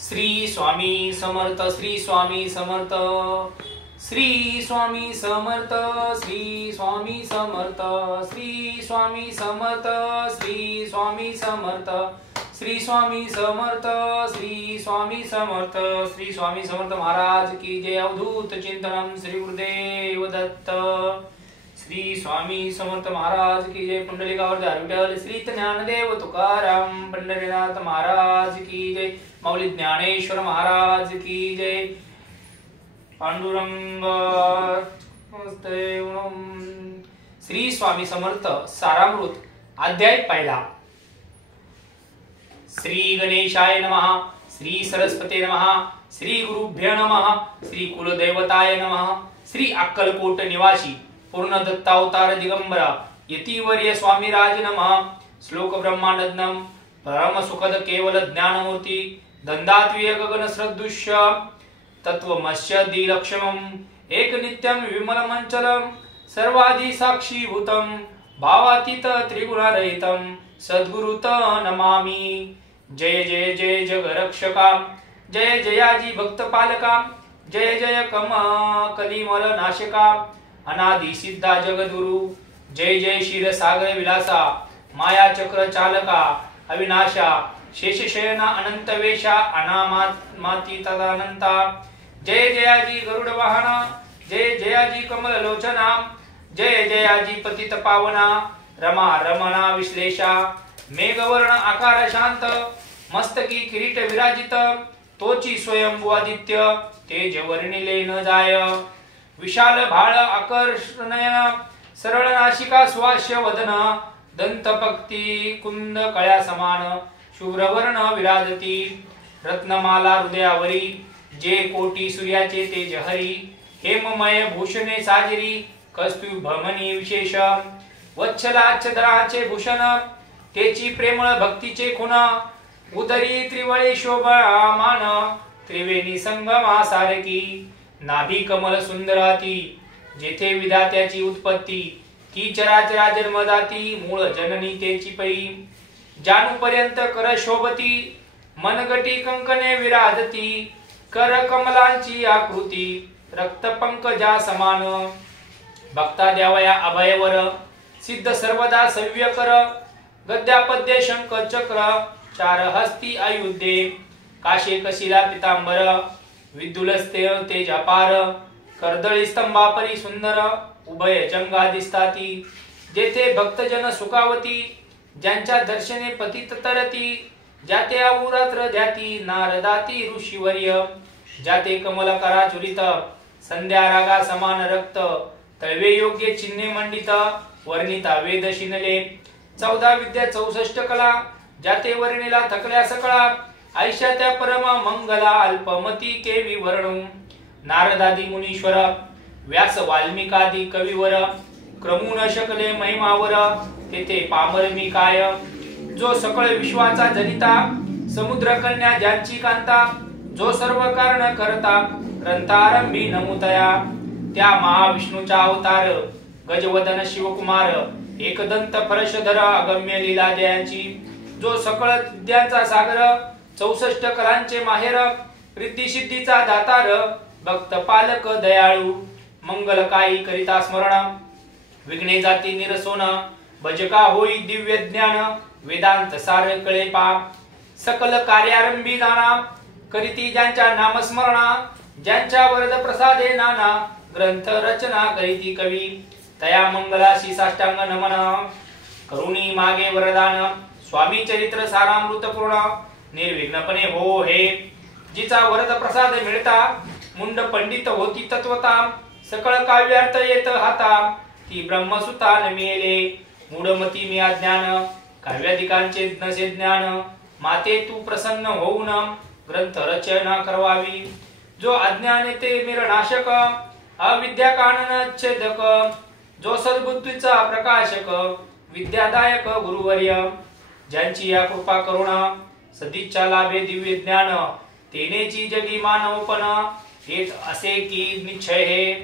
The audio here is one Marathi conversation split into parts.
श्री स्वामी समर्थ, श्री स्वामी समर्थ, श्री स्वामी समर्थ, श्री स्वामी समर्थ, श्री स्वामी समर्थ, श्री स्वामी समर्थ, श्री स्वामी समर्थ, श्री स्वामी समर्थ, श्री स्वामी समर्थ महाराज की जय। अवधूत चिंतनम श्री गुरुदेव दत्त। श्री स्वामी समर्थ महाराज की जय। पुंडलिकावरती विठ्ठल श्री ज्ञानदेव तुकाराम पंढरीनाथ महाराज की जय। माऊली ज्ञानेश्वर महाराज की जय। पांडुरंग श्री स्वामी समर्थ सारामृत अध्याय पहिला। श्री गणेशाय नमः, श्री सरस्वती नमः, श्री गुरुभ्यो नमः, श्री कुलदेवताय नमः, श्री अक्कलकोट निवासी पूर्ण दत्तावतार दिगंबरा यतिवर्य स्वामीराज नमः। श्लोक ब्रह्मानंदम परम सुखद केवल ज्ञानमूर्ति दंदात्वीय गगन सदृश्य तत्वमस्य दिलक्षणम एक नित्यम विमल मंचलम सर्वादि साक्षी भूतम भावातीत त्रिगुणरहितम सद्गुरुत नमामि। जय जय जय जगरक्षका, जय जयाजी भक्तपालका, जय जय कलिमल नाशका, अनादि सिद्धा जगद्गुरु, जय जय क्षीरसागर विलासा, माया चक्र चालका, अविनाशा, शेषशयना अनंत वेशा, अनामाती तदानंता, जय जयाजी गरुड वाहना, जय जयाजी कमल लोचना, जय जयाजी पतित पावना, रमा रमणा विश्लेषा, मेघवर्ण आकार शांत, मस्तकी किरीट विराजित, तोची स्वयंभू आदित्य, तेज वर्णिले न जाय, विशाल भाळ आकर्षणयन, सरळ नाशिका स्वास्य वदन, दंतपक्ती कुंद कळ्या समान, शुभ्रवर्ण विराजती, रत्नमाला हृदयावरी, जे कोटी सूर्याचे तेज हरी, हेममय भूषणे साजिरी, कस्तुभमणी विशेष, वच्छलाच्छदराचे भूषण, तेची प्रेमळ भक्तीचे खुण, उदरी त्रिवळे शोभामान, त्रिवेणी संगमा सारकी, नाभी कमल सुंदराती, जेथे विधात्याची उत्पत्ती, की चराचरा जन्मदाती, मूळ जननी तेची पै, जानू पर्यंत कर शोभती, मनगटी कंकणे विराजती, कर कमलांची आकृती, रक्त पंकजा समान, भक्ता द्यावया अभयवर, सिद्ध सर्वदा सव्य कर, गद्यापद्य शंख चक्र, चार हस्ती आयुधे, काशे कशिला पितांबर, विद्युलस्ते तेज अपार, कर्दळी स्तंभापरी सुंदर, उभय जंगा दिसताती, जेथे भक्तजन सुखावती, ज्यांच्या दर्शने पतित तरती, जाते अहोरात्र ध्याती, नारदाती ऋषीवर्य, जाते कमल करा चुरित, संध्या रागा समान रक्त, तळवे योग्य चिन्हे मंडित, वर्णिता वेद शिनले, 14 विद्या 64 कला, जाते वर्णिला थकल्या सकळा, आयशा त्या परम मंगला, अल्पमती केवी वर्णू, नारदादी मुनीश्वर, व्यास वाल्मिकादी कविवर, क्रमून शकले महिमावर, तेथे पामर मी काय, जो सकळ विश्वाचा जनिता, समुद्र कन्या ज्यांची कांता, जो सर्व कारण करता, ग्रंथारंभी नमुतया, त्या महाविष्णूचा अवतार, गजवदन शिवकुमार, एकदंत परशधर, अगम्य लीला जयांची, जो सकळ विद्यांचा सागर, 64 कलांचे माहेर, रिद्धी सिद्धीचा दातार, भक्त पालक दयाळू, मंगलकाई करिता स्मरण, विघ्ने जाती निरसोन, भजका होई दिव्य ज्ञान, वेदांत सार कळे पा, सकल कार्यारंभी जाणा, करीती ज्यांच्या नामस्मरणा, ज्यांच्या वरद प्रसादे नाना, ग्रंथ रचना करीती कवी, तया मंगलाशी साष्टांग नमन, करुणी मागे वरदान, स्वामी चरित्र सारामृत पूर्ण, निर्विघ्नपणे हो हे, जिचा वरद प्रसाद मिळता, मुंड पंडित होती तत्वता, सकळ काव्यार्थ येत हाता, ती ब्रह्मसुता न मिळेले, मूढमती मी अज्ञान, काव्याधिकांचे नसे ज्ञान, माते तू प्रसन्न होऊन, ग्रंथ रचना करवावी, जो अज्ञान ते मिरनाशक, अविद्या कानन छेदक, जो सद्बुद्धीचा प्रकाशक, विद्यादायक गुरुवर्य, ज्यांची या कृपा करुणा, सदिच्छा लाभे दिव्य ज्ञान, तेनेची जगी मानवपण, हेच असे की निश्चय हे,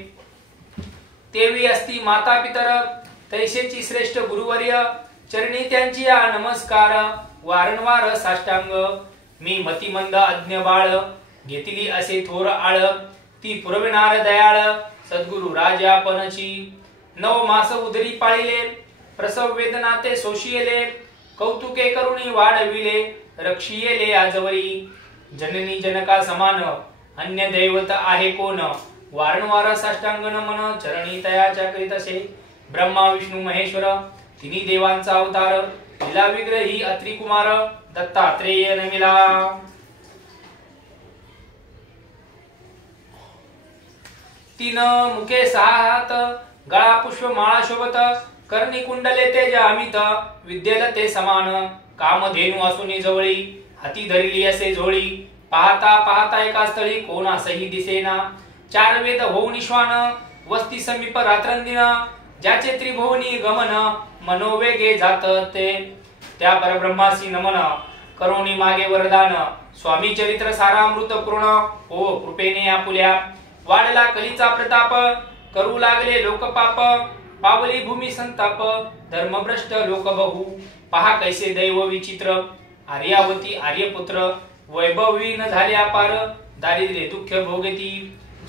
तेवी असती माता पितर, तैसेची श्रेष्ठ गुरुवर्य, चरणी त्यांची या नमस्कार, वारंवार साष्टांग, मी मतिमंद अज्ञ बाळ घेतली असे थोर आळ ती पुरविणार दयाळ सद्गुरु राजापणची 9 मास उदरी पाळिले प्रसव वेदना ते सोशियले कौतुके करुणी वाढविले रक्षियेले आजवरी जननी जनका समान अन्य दैवत आहे कोण वारंवार साष्टांग नमन चरणी तयाच्या करीत असे ब्रह्मा विष्णू महेश्वर तिन्ही देवांचा अवतार लीला विग्रही अत्रि कुमार दत्तात्रेय नमिला 3 मुखे 6 हात गळा पुष्प माळा शोभत कर्णी कुंडले तेज अमित विद्येल ते समान कामधेनु असूनी जवळी हाती धरली असे झोळी पाहता पाहता एका स्थळी कोणासही दिसेना 4 वेद होऊन श्वान वस्ती समीप रात्रंदिन ज्याचे त्रिभुवनी गमन मनोवेगे जात ते त्या परब्रह्मासी नमन करोनी मागे वरदान स्वामी चरित्र सारामृत पूर्ण हो कृपेने आपुल्या वाढला कलीचा प्रताप करू लागले लोकपाप पावली भूमी संताप धर्मभ्रष्ट लोक बहु पहा कैसे दैव विचित्र आर्यावती आर्यपुत्र वैभवीन झाले अपार दारिद्र्य दुःख भोगती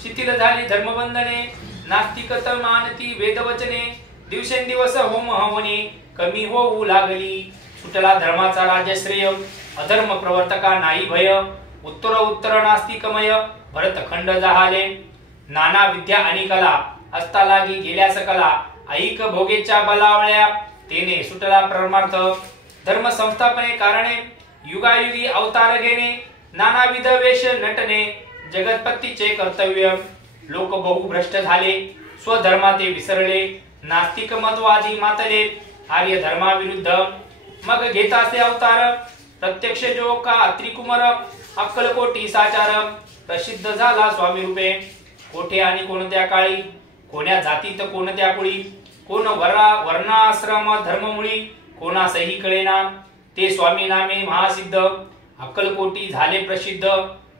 शिथिल झाली धर्मबंधने नास्तिकत मानती वेदवचने दिवसेंदिवस होम हवने कमी होऊ लागली सुटला धर्माचा राज्यश्रेय अधर्म प्रवर्तका नाही भय उत्तर उत्तर नास्तिकमय भरतखंड जहाले नाना विद्या आणि कला असता लागी गेल्या सकला ऐक भोगेच्या बलावळ्या तेने सुटला परमार्थ धर्म संस्थापने कारणे युगायुगी अवतार घेणे नानाविध वेश नटने जगतपतीचे कर्तव्य लोक बहु भ्रष्ट झाले स्वधर्माते विसरले नास्तिक मतवादी मातले आर्य धर्माविरुद्ध मग घेतासे अवतार प्रत्यक्ष जो का अत्रिकुमार अक्कलकोटी साचार प्रसिद्ध झाला स्वामी रूपे कोठे आणि कोणत्या काळी कोण्या जातीत कोणत्या कुळी कोण वर्णाश्रम धर्ममुळी कोणासही कळेना ते स्वामी नामे महासिद्ध अक्कलकोटी झाले प्रसिद्ध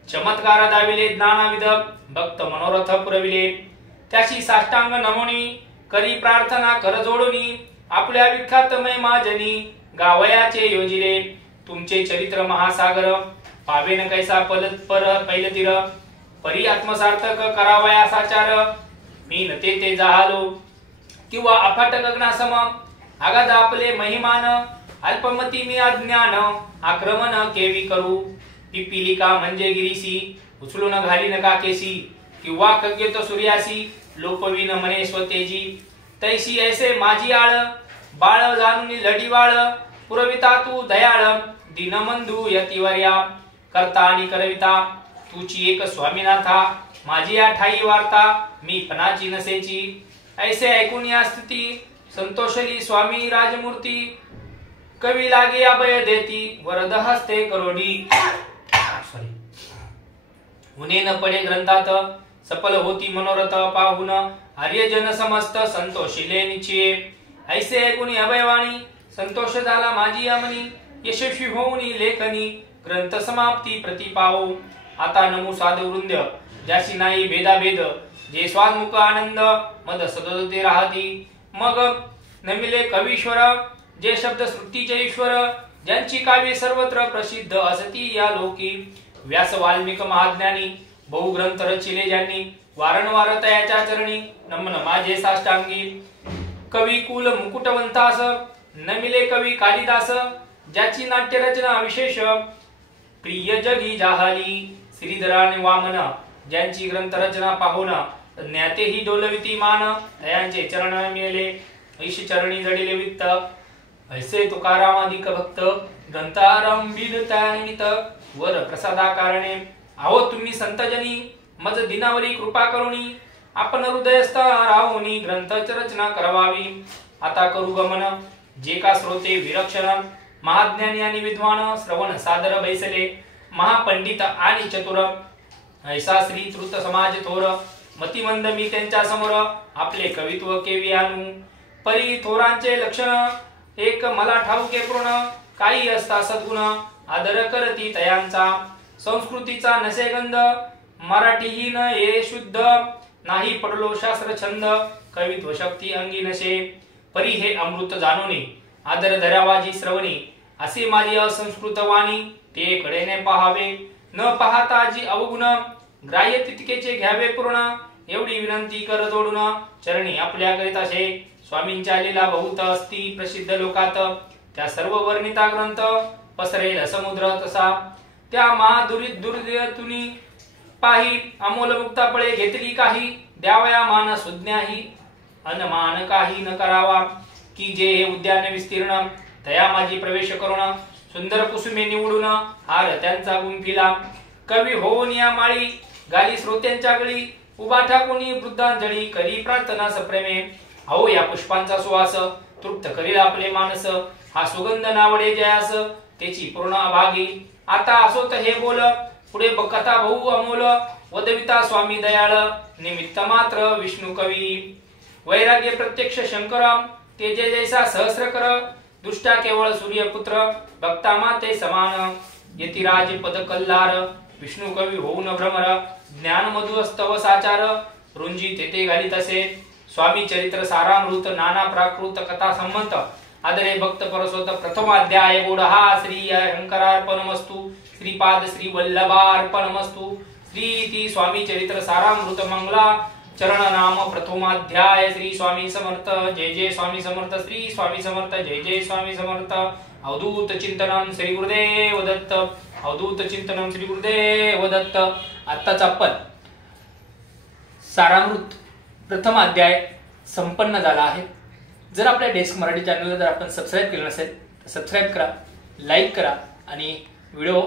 चमत्कार दाविले ज्ञानाविध भक्त मनोरथ पुरविले त्याची साष्टांग नमोनी करी प्रार्थना कर जोडूनी आपल्या विख्यातमय माजनी गावयाचे योजिले तुमचे चरित्र महासागर पावेन कैसा पैलतीर परी आत्मसार्थक करावया साचार मी नते ते जाहालो किंवा अफाट गगनासम आगाध आपले महिमान अल्पमती मी अज्ञान आक्रमण केवी करू पिपिलिका म्हणजे गिरीसी उचलून घालीन का केसी किंवा खग्यत सूर्यासी लोपवीन मने स्वतेजी तैसी ऐसे माझी आळ बाळ जाणून लढीवाळ पुरविता तू दयाळ दीनबंधू यतिवर्या करता आणि करविता तुची एक स्वामीनाथा माझी या ठाई वार्ता मी पणाची नसेची ऐसे ऐकून या स्थिती संतोषली स्वामी राजमूर्ती कवी लागे अभय देती वरद हस्ते करोडी उने न पडे ग्रंथात सफल होती मनोरथ पाहुन आर्यजन समस्त संतोषिले निश्चये ऐसे ऐकून अभयवाणी संतोष झाला माझी अमनी यशस्वी होऊनी लेखनी ग्रंथ समाप्ती प्रतिपावो आता नमो साधु वृंद ज्याशी नाही भेदाभेद जे स्वान्मुख आनंद मद सदोते राहती मग नमिले कवीश्वर जे शब्द सृष्टीचे ईश्वर ज्यांची काव्ये सर्वत्र प्रसिद्ध असती या लोकी व्यास वाल्मिक महाज्ञानी बहुग्रंथ रचिले ज्यांनी वारंवार तयाच्या चरणी नमन माझे साष्टांगी कवी कुल मुकुटवंतास नमिले कवी कालिदास ज्याची नाट्य रचना विशेष प्रिय जगी जाहली श्रीधराने वामन ज्यांची ग्रंथ रचना पाहून ज्ञातेही डोलविती मान दयांचे चरण मिळले ऐशी चरणी जडिले वित्त ऐसे तुकारामाधिक भक्त ग्रंथारम बिनतानिमित वर प्रसादा कारणे आहो तुम्ही संतजनी मज दिनावरी कृपा करुणी आपण हृदयस्थ राहुनी ग्रंथाची रचना करवावी आता करू गमन जे का श्रोते विरक्षण महाज्ञानी आणि विद्वान श्रवण सादर बैसले महापंडित आणि चतुर ऐसा श्री तृत समाज थोर मतिमंद मी त्यांच्या समोर आपले कवित्व केवी आणू परी थोरांचे लक्षण एक मला ठाऊके पूर्ण काही असता सद्गुण आदर करती तयांचा संस्कृतीचा नसे गंध मराठीहीन ये शुद्ध नाही पडलो शास्त्र छंद कवित्व शक्ती अंगी नसे परी हे अमृत जाणोनी आदर धरावाजी श्रवणी असे माझी असंस्कृत वाणी ते कडेने पाहावे, न पाहता जी अवगुण, ग्राह्य तितकेचे घ्यावे पूर्ण, एवढी विनंती कर जोडून, चरणी आपल्या करिताशे, स्वामींच्या लीला बहुत असती प्रसिद्ध लोकात, त्या सर्व वर्णिता ग्रंथ, पसरेल समुद्र तसा, त्या महादुर्दुर्दयतुनी पाही, अमोल मुक्तापळे घेतली काही, द्यावया मान सुज्ञाही, अनमान काही न करावा, की जे हे उद्यान विस्तीर्ण, तया माझी प्रवेश करून, सुंदर कुसुमे निवडून, हार त्यांचा गुंफिला, कवी होऊन या माळी, गाली श्रोत्यांच्या गळी, उभा ठाकुनी वृद्धांजळी, करी प्रार्थना सप्रेमे, अहो या पुष्पांचा सुवास, तृप्त करील आपले मानस, हा सुगंध नावडे जयास, त्याची पूर्ण अभागी, आता असोत हे बोल, पुढे कथा बहु अमोल, वदविता स्वामी दयाळ, निमित्त मात्र विष्णू कवी, वैराग्य प्रत्यक्ष शंकर, तेजे जैसा सहस्र कर, दुष्टा केवळ सूर्यपुत्र, भक्ता माते समान, यतिराज पद कल्लार, विष्णू कवी होऊन भ्रमर, ज्ञान मधु स्तव साचार, रुंजी तेथे घालीत असे, स्वामी चरित्र सारामृत, नाना प्राकृत कथा संमत, आदरे भक्त परसोत, प्रथम अध्याय गोड हा, श्री शंकरार्पणमस्तु, श्रीपाद श्री वल्लभार्पणमस्तु, श्री ती स्वामी चरित्र सारामृत मंगला चरण नाम प्रथमाध्याय, श्री स्वामी समर्थ, जय जय स्वामी समर्थ, श्री स्वामी समर्थ, जय जय स्वामी समर्थ, अवधूत चिंतनम श्री गुरुदेव दत्त, अवधूत चिंतनम श्री गुरुदेव दत्त। आत्ताच आपण सारामृत प्रथम अध्याय संपन्न झाला आहे। जर आपल्या डेस्क मराठी चॅनलला जर आपण सबस्क्राईब केलं नसेल तर सबस्क्राईब करा, लाईक करा आणि व्हिडिओ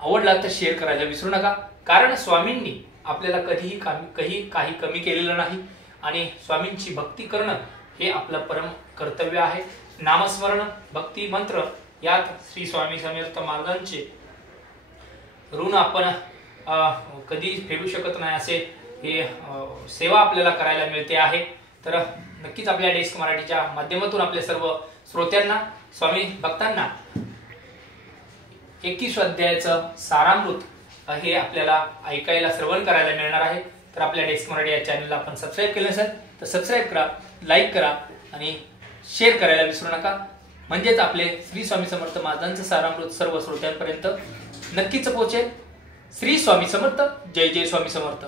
आवडला तर शेअर करायला विसरू नका, कारण स्वामींनी आपल्याला कधीही काही कमी केलेलं नाही आणि स्वामींची भक्ती करणं हे आपलं परम कर्तव्य आहे। नामस्मरण, भक्ती, मंत्र यात श्री स्वामी समर्थ महाराजांचे ऋण आपण कधी फेडू शकत नाही, असे हे सेवा आपल्याला करायला मिळते आहे। तर नक्कीच आपल्या डेस्क मराठीच्या माध्यमातून आपल्या सर्व श्रोत्यांना, स्वामी भक्तांना 21 अध्यायाचं सारामृत हे आपल्याला ऐकायला, श्रवण करायला मिळणार आहे। तर आपल्या डेस्क मराठी या चॅनलला आपण सबस्क्राईब केलं नसेल तर सबस्क्राईब करा, लाईक करा आणि शेअर करायला विसरू नका, म्हणजेच आपले श्री स्वामी समर्थ महाराजांचं सारामृत सर्व श्रोत्यांपर्यंत नक्कीच पोहोचेल। श्री स्वामी समर्थ, जय जय स्वामी समर्थ।